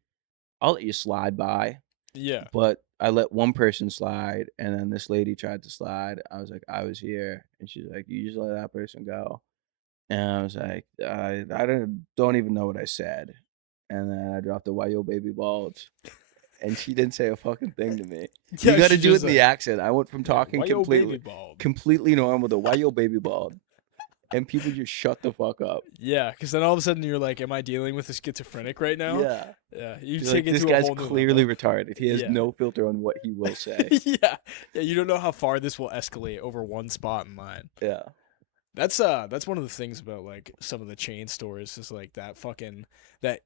I'll let you slide by. yeah. But I let one person slide, and then this lady tried to slide. I was like, I was here, and she's like, you just let that person go. And I was like, I don't even know what I said. And then I dropped the why yo baby bald, and she didn't say a fucking thing to me. Yeah, You got to she do it just in the accent. I went from talking why your baby bald? completely normal to why yo baby bald. and people just shut the fuck up. Yeah, because then all of a sudden you're like, am I dealing with a schizophrenic right now? Yeah. Yeah, you You're take like, it this to a guy's whole new clearly level. retarded. He has Yeah. no filter on what he will say. Yeah. Yeah, you don't know how far this will escalate over one spot in line. Yeah. That's one of the things about like some of the chain stores is like that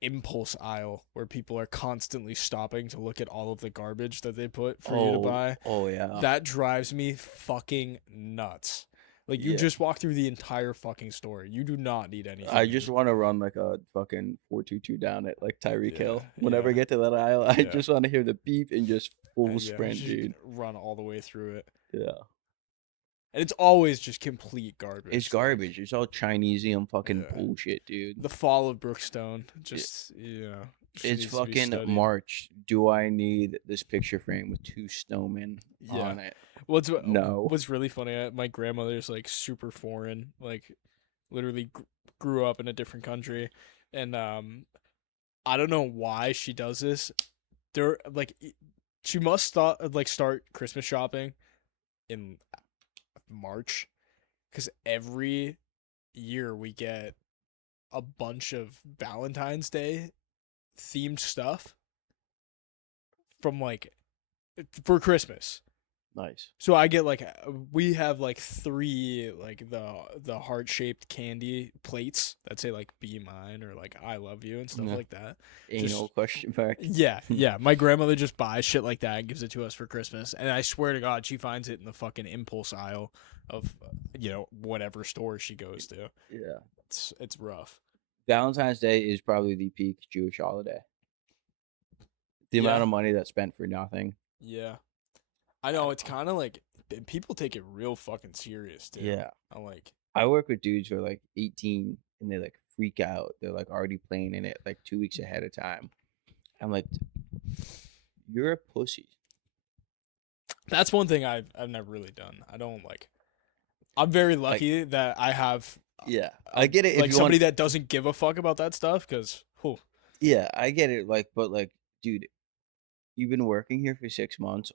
impulse aisle where people are constantly stopping to look at all of the garbage that they put for you to buy. Oh yeah. That drives me fucking nuts. Like you Yeah. just walk through the entire fucking store. You do not need anything. I You just want to run like a fucking 422 down it, like Tyreek yeah, Hill. Whenever I yeah, get to that aisle, I yeah. just want to hear the beep and just full Yeah, you sprint, just dude. run all the way through it. Yeah. And it's always just complete It's garbage. Like, garbage. It's all Chinesium fucking yeah. bullshit, dude. The fall of Brookstone just just It's needs to be fucking studied. March. Do I need this picture frame with 2 snowmen on it? No. What's really funny, my grandmother's like super foreign, like literally grew up in a different country, and I don't know why she does this. There like she must start Christmas shopping in March because every year we get a bunch of Valentine's Day themed stuff from like for Christmas. Nice. So I get like we have like 3 like the heart shaped candy plates that say like "Be Mine" or like "I love you" and stuff Yeah. like that. Anal Just question mark. yeah. My grandmother just buys shit like that and gives it to us for Christmas, and I swear to God, she finds it in the fucking impulse aisle of whatever store she goes to. Yeah. It's rough. Valentine's Day is probably the peak Jewish holiday. The amount Yeah, of money that's spent for nothing. yeah. I know it's kind of like people take it real fucking serious too. Yeah. I'm like, I work with dudes who are like 18 and they like freak out. They're like already playing in it like 2 weeks ahead of time. I'm like, you're a pussy. that's one thing I've never really done. I don't like. I'm very Like, lucky that I have yeah, I get it. If like you somebody want, that doesn't give a fuck about that stuff because yeah, I get it. Like, but like, dude, you've been working here for 6 months.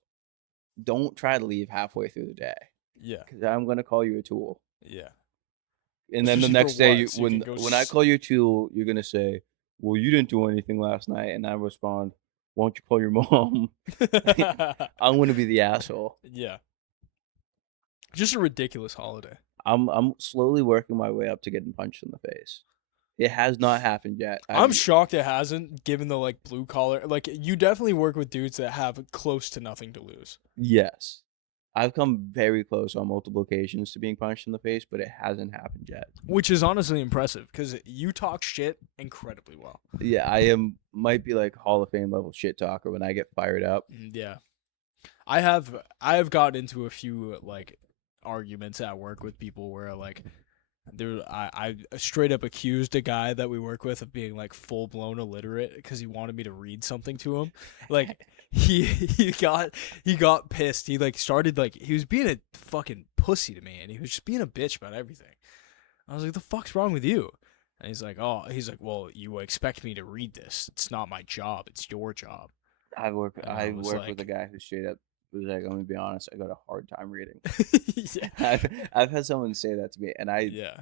Don't try to leave halfway through the day yeah, because I'm gonna call you a tool. yeah. And then the Especially for next day, what? So you can go when I call you a tool, you're gonna say, "Well, you didn't do anything last night," and I respond, "Why don't you call your mom?" I'm gonna be the asshole. Yeah. Just a ridiculous holiday. I'm slowly working my way up to getting punched in the face. It has not happened yet. I'm shocked it hasn't, given the like blue collar. Like you definitely work with dudes that have close to nothing to lose. Yes. I've come very close on multiple occasions to being punched in the face, but it hasn't happened yet. Which is honestly impressive because you talk shit incredibly well. Yeah, might be like Hall of Fame level shit talker when I get fired up. Yeah. I have gotten into a few like arguments at work with people where like I straight up accused a guy that we work with of being like full blown illiterate because he wanted me to read something to him. Like he got pissed. He like started like he was being a fucking pussy to me and he was just being a bitch about everything. I was like, the fuck's wrong with you? And he's like, well, you expect me to read this. It's not my job. It's your job. I work And I was with like, a guy who straight up was like, I'm gonna be honest, I got a hard time reading. yeah, I've had someone say that to me, and I yeah,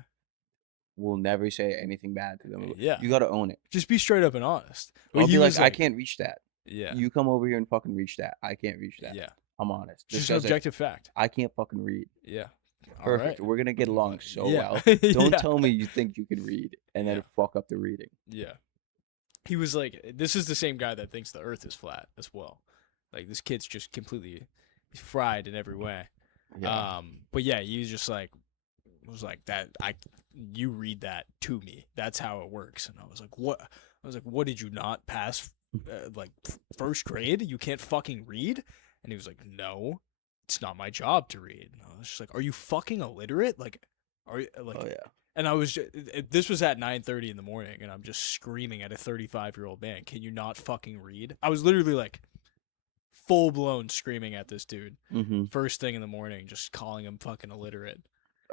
will never say anything bad to them. yeah. You gotta own it. Just be straight up and honest. But I'll he be was like, I can't reach that. yeah, You come over here and fucking reach that. I can't reach that. yeah. I'm honest. This Just an guy's like, objective fact. I can't fucking read. Yeah. All Perfect. right. We're gonna get along so Yeah. well. Don't Yeah. tell me you think you can read and then Yeah. fuck up the reading. Yeah. He was like, this is the same guy that thinks the Earth is flat as well. Like this kid's just completely fried in every way. Yeah. But yeah, he was like that. You read that to me. That's how it works. And I was like, what? I was like, what did you not pass? Like first grade? You can't fucking read? And he was like, no, it's not my job to read. And I was just like, are you fucking illiterate? Like, are you like? Oh yeah. And I was just, this was at 9:30 in the morning, and I'm just screaming at a 35-year-old man, "Can you not fucking read?" I was literally like, full blown screaming at this dude Mm-hmm. first thing in the morning, just calling him fucking illiterate.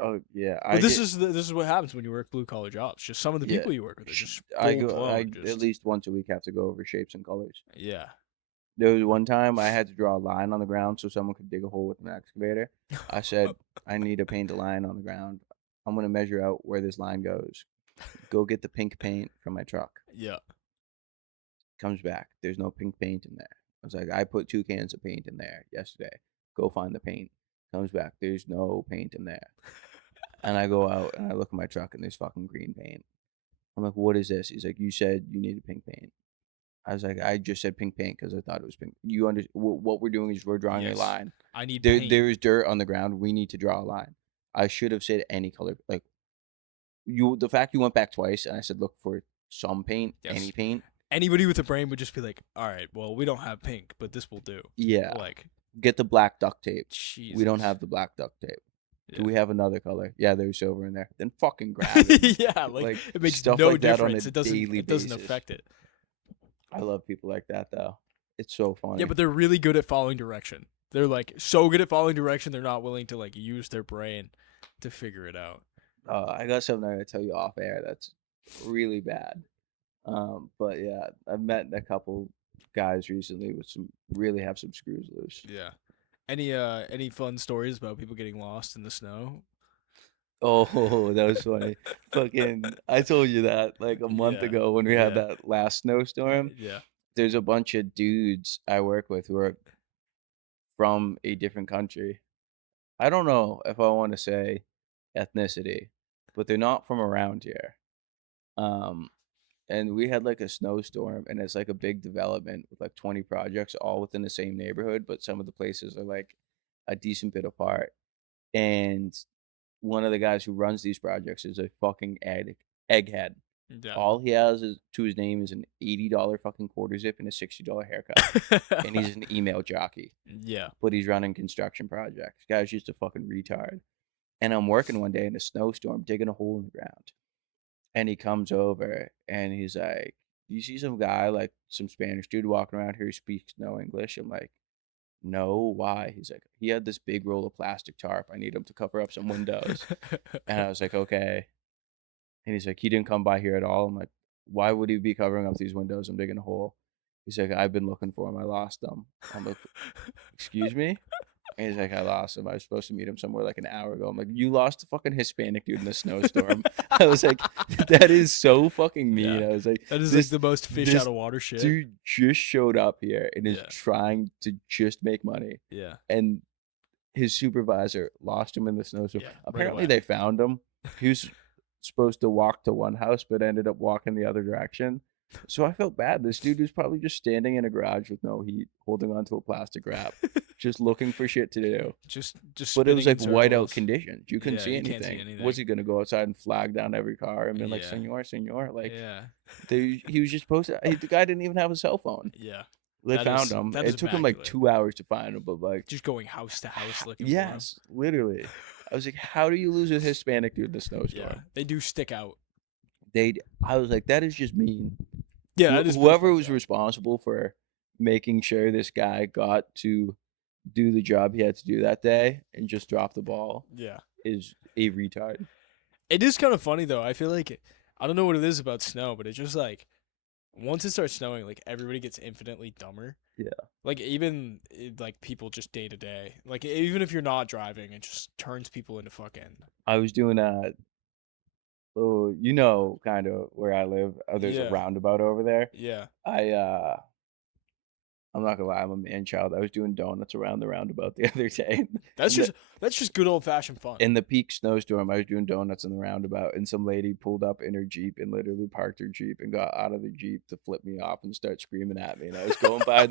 Oh yeah. But this is what happens when you work blue collar jobs. Just some of the people you work with are just I full go. blown. I Just, at least once a week have to go over shapes and colors. yeah. There was one time I had to draw a line on the ground so someone could dig a hole with an excavator. I said, I need to paint a line on the ground. I'm gonna measure out where this line goes. Go get the pink paint from my truck. Yeah. Comes back. There's no pink paint in there. I was like, I put 2 cans of paint in there yesterday. Go find the paint. Comes back. There's no paint in there. And I go out and I look at my truck and there's fucking green paint. I'm like, what is this? He's like, you said you needed pink paint. I was like, I just said pink paint because I thought it was pink. What we're doing is we're drawing a Yes. line. I need paint. There is dirt on the ground. We need to draw a line. I should have said any color. Like the fact you went back twice and I said look for some paint, Yes. any paint. Anybody with a brain would just be like, all right, well, we don't have pink, but this will do. Yeah. Like, Get the black duct tape. Jesus. We don't have the black duct tape. Yeah. Do we have another color? Yeah, there's silver in there. Then fucking grab it. Yeah, like it makes stuff no like that on difference. a It doesn't. daily It doesn't basis. affect it. I love people like that though. It's so funny. Yeah, but they're really good at following direction. They're like so good at following direction. They're not willing to like use their brain to figure it out. I got something I gotta tell you off air that's really bad. But yeah, I've met a couple guys recently with really have some screws loose. Yeah. Any fun stories about people getting lost in the snow? Oh, that was funny. Fucking, I told you that like a month Yeah, ago when we had yeah. that last snowstorm. Yeah. There's a bunch of dudes I work with who are from a different country. I don't know if I want to say ethnicity, but they're not from around here. Um, and we had like a snowstorm, and it's like a big development with like 20 projects all within the same neighborhood, but some of the places are like a decent bit apart. And one of the guys who runs these projects is a fucking egghead. Yeah. All he has to his name is an $80 fucking quarter zip and a $60 haircut, and he's an email jockey. Yeah. But he's running construction projects. Guy's just a fucking retard. And I'm working one day in a snowstorm, digging a hole in the ground. And he comes over and he's like, "Do you see some guy, like some Spanish dude walking around here who speaks no English?" I'm like, "No, why?" He's like, "He had this big roll of plastic tarp. I need him to cover up some windows." And I was like, "Okay." And he's like, "He didn't come by here at all." I'm like, "Why would he be covering up these windows? I'm digging a hole." He's like, "I've been looking for him. I lost him." I'm like, "Excuse me?" And he's like, "I lost him. I was supposed to meet him somewhere like an hour ago." I'm like, "You lost a fucking Hispanic dude in a snowstorm." I was like, "That is so fucking mean." Yeah. I was like, That is this like the most fish this out of water shit. dude just showed up here and is Yeah. trying to just make money. Yeah. And his supervisor lost him in the snowstorm. Yeah, right Apparently, away. they found him. He was supposed to walk to one house, but ended up walking the other direction. So I felt bad. This dude was probably just standing in a garage with no heat, holding onto a plastic wrap, just looking for shit to do. Just But it was like spinning in whiteout circles. conditions. You couldn't Yeah, see you can't see anything. anything. Was he gonna go outside and flag down every car and be like, Yeah. "Senor, senor"? Like Yeah. he was just supposed to. The guy didn't even have a cell phone. Yeah. They That found is- him. that It is took him like immaculate. 2 hours to find him, but like, Just going house to house looking for yes, literally. I was like, how do you lose a Hispanic dude in the him. snowstorm? Yeah. They do stick out. I was like, that is just mean. Yeah. Wh- that is pretty Whoever fucked was up. responsible for making sure this guy got to do the job he had to do that day and just drop the ball Yeah. is a retard. It is kind of funny though. I feel like I don't know what it is about snow, but it's just like once it starts snowing, like everybody gets infinitely dumber. Yeah. Like even like people just day to day, like even if you're not driving, it just turns people into fucking. I was doing kind of where I live. There's Yeah. a roundabout over there. Yeah. I'm not gonna lie, I'm a man child. I was doing donuts around the roundabout the other day. That's In the- that's just good old fashioned fun. in the peak snowstorm. I was doing donuts in the roundabout, and some lady pulled up in her Jeep and literally parked her Jeep and got out of the Jeep to flip me off and start screaming at me. And I was going by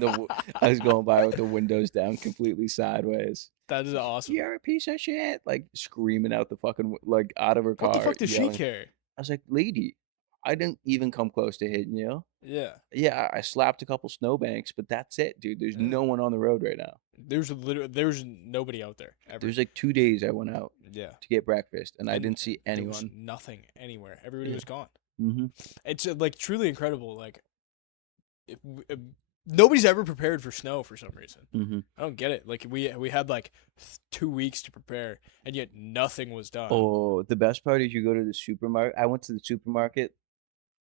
I was going by with the windows down, completely sideways. That is awesome. You're a piece of shit! Like screaming out the fucking like out of her car. What the fuck does yelling. she care? I was like, lady, I didn't even come close to hitting you. Yeah. Yeah, I slapped a couple snowbanks, but that's it, dude. There's Yeah. no one on the road right now. There's nobody out there ever. There's like 2 days I went out Yeah. to get breakfast, and I And didn't see There was anyone. nothing anywhere. Everybody Yeah. was gone. Mm-hmm. It's like truly incredible. Like, nobody's ever prepared for snow for some reason. Mm-hmm. I don't get it. Like we had like 2 weeks to prepare, and yet nothing was done. Oh, the best part is you go to the supermarket. I went to the supermarket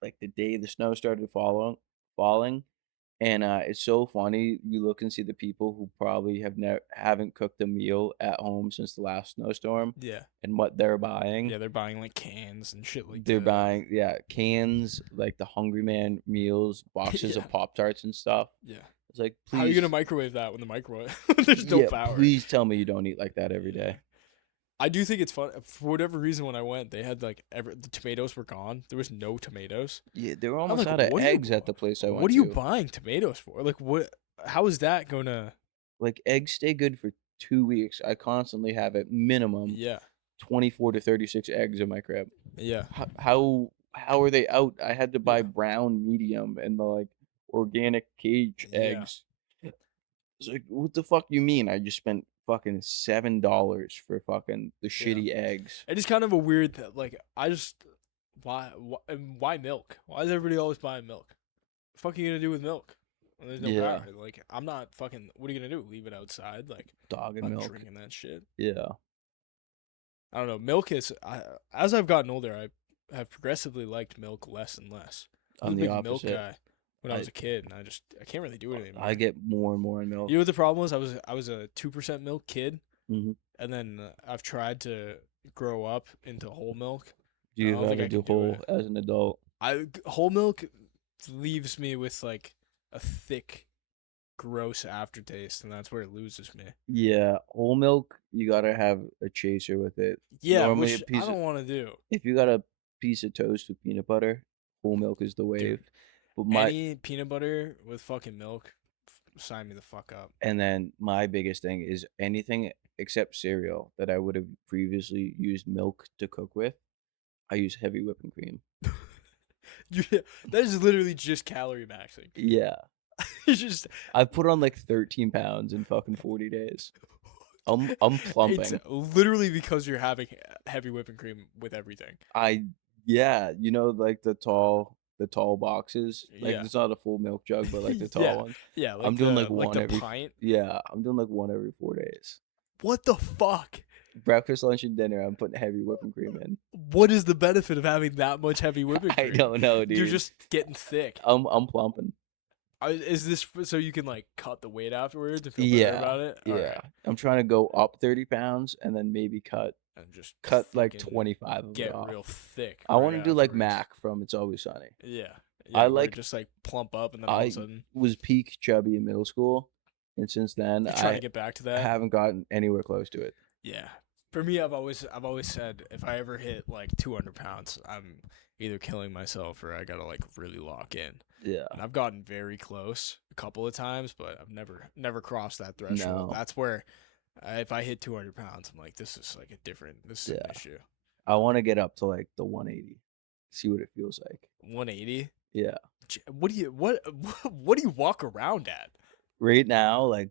like the day the snow started falling, And it's so funny. You look and see the people who probably haven't cooked a meal at home since the last snowstorm, Yeah. and what they're buying. Yeah, they're buying like cans and shit like They're that. buying, yeah, cans, like the Hungry Man meals, boxes Yeah. of Pop Tarts and stuff. Yeah. It's like, How are you gonna please, microwave that when the microwave there's no yeah, power? please tell me you don't eat like that every Yeah. day. I do think it's fun. For whatever reason, when I went, they had like the tomatoes were gone. There was no tomatoes. Yeah, they were I'm almost like, out of what are eggs you, at the place I what went are you to. buying tomatoes for? Like, what? How is that gonna? Like eggs stay good for 2 weeks. I constantly have at minimum Yeah, 24 to 36 eggs in my crib. yeah, How are they out? I had to yeah, buy brown medium and the like organic cage yeah, eggs. It's like, what the fuck you mean? I just spent fucking $7 for fucking the yeah. shitty eggs. It is kind of a weird. Like, I just why milk? Why is everybody always buying milk? The fuck are you gonna do with milk? When there's no Yeah, power. Like, I'm not fucking. What are you gonna do? Leave it outside? Like, dog I'm and not milk. drinking that shit. Yeah, I don't know. Milk is. As I've gotten older, I have progressively liked milk less and less. I was I'm a the big milk opposite. guy when I I was a kid, and I can't really do it anymore. I get more and more in milk. You know what the problem was? I was a 2% milk kid, Hmm. and then I've tried to grow up into whole milk. Do I you don't think ever I do can do whole it. as an adult? Whole milk leaves me with like a thick, gross aftertaste, and that's where it loses me. Yeah, whole milk, you gotta have a chaser with it. Yeah, Normally, which I don't want to do, if you got a piece of toast with peanut butter, whole milk is the dude. wave. But Any peanut butter with fucking milk, sign me the fuck up. and then my biggest thing is anything except cereal that I would have previously used milk to cook with, I use heavy whipping cream. Yeah, that is literally just calorie maxing. Yeah, It's just I put on like 13 pounds in fucking 40 days. I'm it's plumping. literally because you're having heavy whipping cream with everything. Yeah, like the tall boxes. Like Yeah, it's not a full milk jug, but like the tall yeah, ones. yeah. I'm Like doing the like one every pint. yeah, I'm doing like one every 4 days. What the fuck? Breakfast, lunch, and dinner. I'm putting heavy whipping cream in. What is the benefit of having that much heavy whipping I cream? don't know, dude. You're just getting thick. I'm plumping. Is this so you can like cut the weight afterwards and feel better Yeah, about it? yeah. Alright. I'm trying to go up 30 pounds and then maybe cut And just like fucking 25 of it get off. real thick. I want to right do like afterwards. Mac from It's Always Sunny. Yeah. I Yeah, where it like just like plump up and then all of I a sudden was peak chubby in middle school, and since then you're trying to I get back to that. haven't gotten anywhere close to it. Yeah. For me, I've always said if I ever hit like 200 pounds, I'm either killing myself or I gotta like really lock in. Yeah. And I've gotten very close a couple of times, but I've never crossed that threshold. No. That's where if I hit 200 pounds, I'm like, this is like this is an Yeah. issue. I want to get up to like the 180. See what it feels like. 180. Yeah. What do you walk around at? Right now, like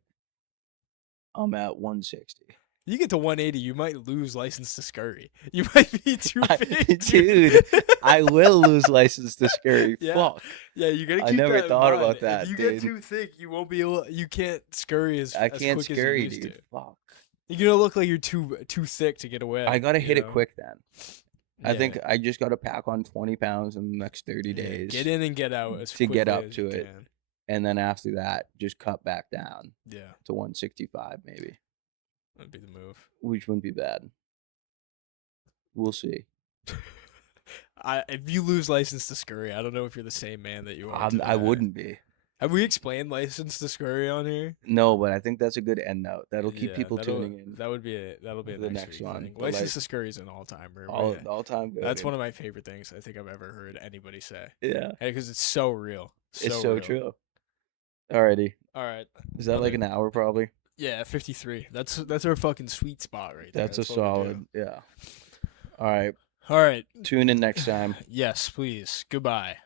I'm at 160. You get to 180, you might lose license to scurry. You might be too big, Dude, I will lose license to scurry. Yeah. Fuck. Yeah, you gotta I keep never that in thought mind. about that, If you dude. get too thick, you won't be able. You can't scurry as I as can't quick scurry, as you used dude. to. Fuck. You're gonna look like you're too thick to get away. I gotta you hit it know? quick then. I Yeah. think I just gotta pack on 20 pounds in the next 30 Yeah, days get in and get out as to get quickly up as to you it. can. and then after that, just cut back down Yeah, to 165 maybe, that'd be the move. which wouldn't be bad. We'll see. If you lose license to scurry, I don't know if you're the same man that you are. I today. wouldn't be. Have we explained license to scurry on here? No, but I think that's a good end note. That'll keep Yeah, people tuning in. That'll be a the next next week one, thing. the License to scurry is an all timer. All time good. That's one of my favorite things I think I've ever heard anybody say. Yeah, Because it's so real. it's so real. true. Alrighty, All right. is that like an hour probably? Yeah, 53. That's our fucking sweet spot right there. That's a what we do. solid. Yeah. All right, All right. tune in next time. Yes, please. Goodbye.